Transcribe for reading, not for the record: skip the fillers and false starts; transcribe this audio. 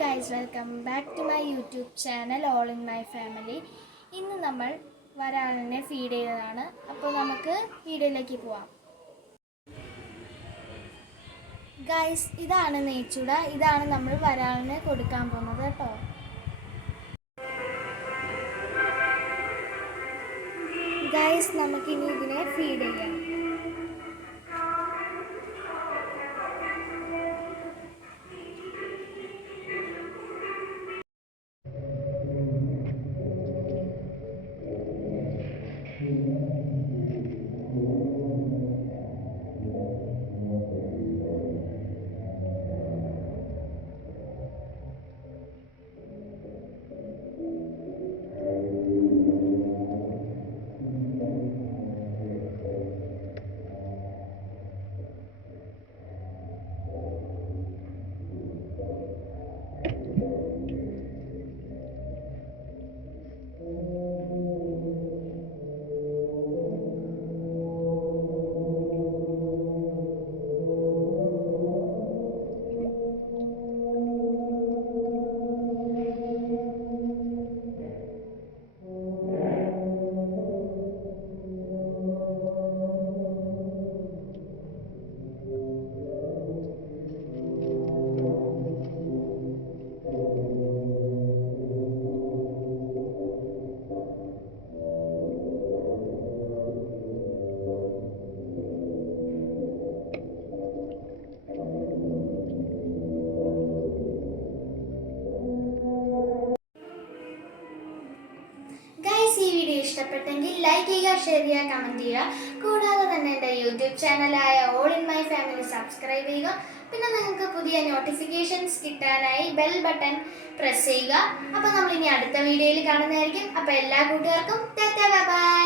Guys, welcome back to my YouTube channel all in my family. ഇന്ന് നമ്മൾ വരാലിനെ feed ചെയ്തതാണ്. അപ്പോൾ നമുക്ക് വീഡിയോയിലേക്ക് പോവാം. ഗൈസ്, ഇതാണ് നെയ്ച്ചുട. ഇതാണ് നമ്മൾ വരാലിന് കൊടുക്കാൻ പോകുന്നത് കേട്ടോ. ഗൈസ്, നമുക്കിനി ഇതിനെ ഫീഡ് ചെയ്യാം. ഈ വീഡിയോ ഇഷ്ടപ്പെട്ടെങ്കിൽ ലൈക്ക് ചെയ്യുക, ഷെയർ ചെയ്യുക, കമൻറ്റ് ചെയ്യുക. കൂടാതെ തന്നെ എൻ്റെ യൂട്യൂബ് ചാനലായ all in my family subscribe ചെയ്യുക. പിന്നെ നിങ്ങൾക്ക് പുതിയ നോട്ടിഫിക്കേഷൻസ് കിട്ടാനായി ബെൽ ബട്ടൺ പ്രസ് ചെയ്യുക. അപ്പോൾ നമ്മളിനി അടുത്ത വീഡിയോയിൽ കാണുന്നതായിരിക്കും. അപ്പോൾ എല്ലാ കൂട്ടുകാർക്കും ടാറ്റാ ബൈ.